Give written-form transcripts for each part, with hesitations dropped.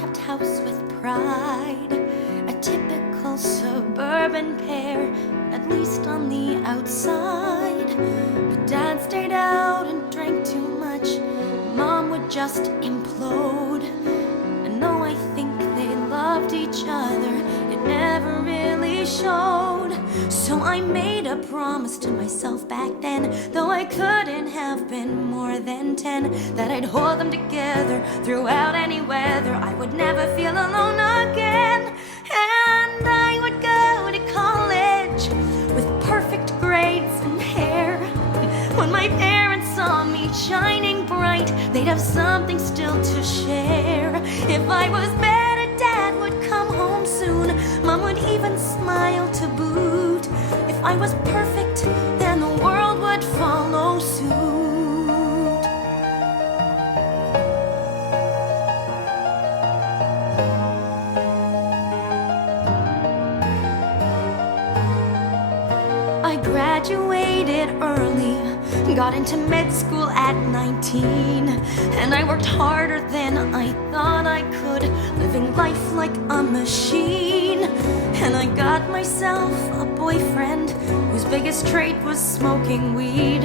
kept house with pride. A typical suburban pair, at least on the outside. But Dad stayed out and drank too much. Mom would just implode. And though I think they loved each other, it never really showed. So I made a promise to myself back then, though I couldn't have been more than 10, that I'd hold them together throughout any weather. I would never feel alone again. And I would go to college with perfect grades and hair. When my parents saw me shining bright, they'd have something still to share. If I was better, Dad would come home soon. Mom would even smile to boot. If I was perfect, then the world would follow suit. I graduated early, got into med school at 19, and I worked harder than I thought I could, living life like a machine. And I got myself a boyfriend whose biggest trait was smoking weed.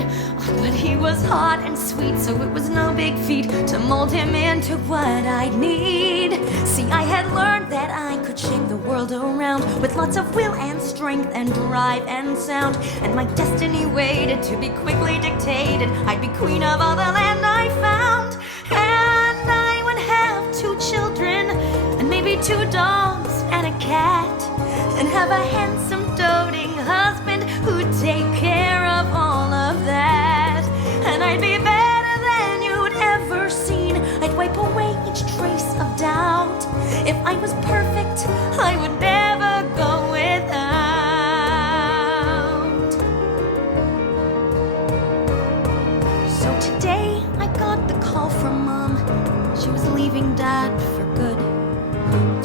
But he was hot and sweet, so it was no big feat to mold him into what I'd need. See, I had learned that I could shake the world around with lots of will and strength and drive and sound. And my destiny waited to be quickly dictated. I'd be queen of all the land I found. And I would have 2 children and maybe 2 dogs and a cat, and have a handsome doting husband who'd take care of all of that. And I'd be better than you'd ever seen. I'd wipe away each trace of doubt. If I was perfect, I would never go without. So today I got the call from Mom. She was leaving Dad for good.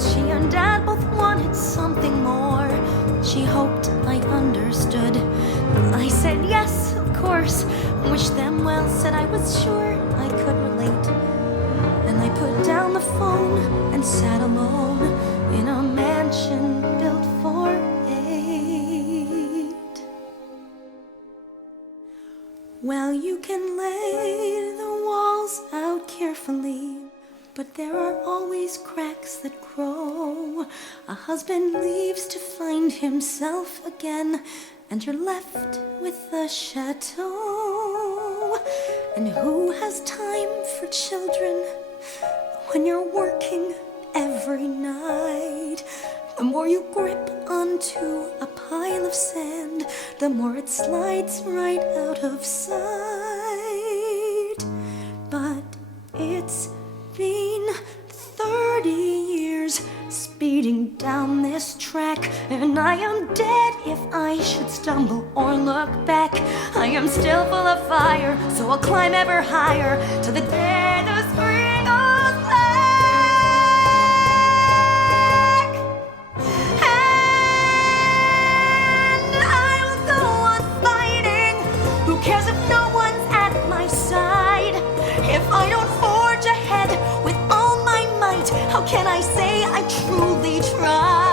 She and Dad both wanted something more. She hoped I understood. I said yes, of course. Wished them well, said I was sure I could relate. And I put down the phone and sat alone in a mansion built for 8. Well, you can lay the walls out carefully, but there are always cracks that grow. A husband leaves to find himself again, and you're left with the chateau. And who has time for children when you're working every night? The more you grip onto a pile of sand, the more it slides right out of sight. But it's been 30 years speeding down this track, and I am dead if I should stumble or look back. I am still full of fire, so I'll climb ever higher to the day the spring goes black. And I will go on fighting. Who cares if no one's at my side? If I don't forge ahead with all my might, how can I say I truly tried?